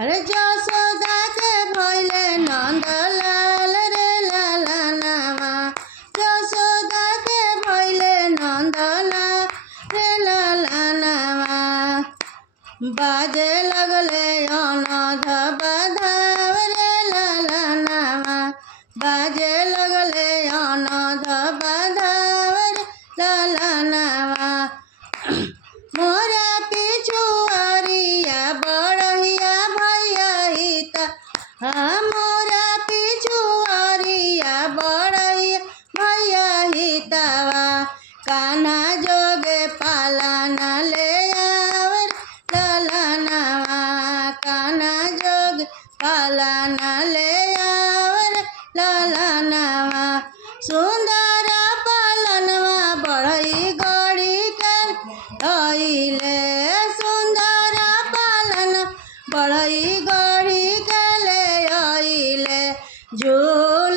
अरे जसोदा के भइले नंदलाल रे लालनावा, जसोदा के भइले नंदलाल रे लालनावा। बाजे लगले अनध बधाव रे लालनावा, बाजे लगले अनध बधाव रे लालनावा। मोरा पिछुआरिया बड़हिया भैया हिता, मोरा पिछुआरिया बड़हिया भैया हितावा। कान्हा जोगे पालना ले आवर लालनावा, कान्हा जोगे पालना ले आवर लालनावा। सुंदर पालनवा बढ़ई गड़ी कर आइले, सुंदर पालन बढ़ई गड़ी के ले आइले। झूल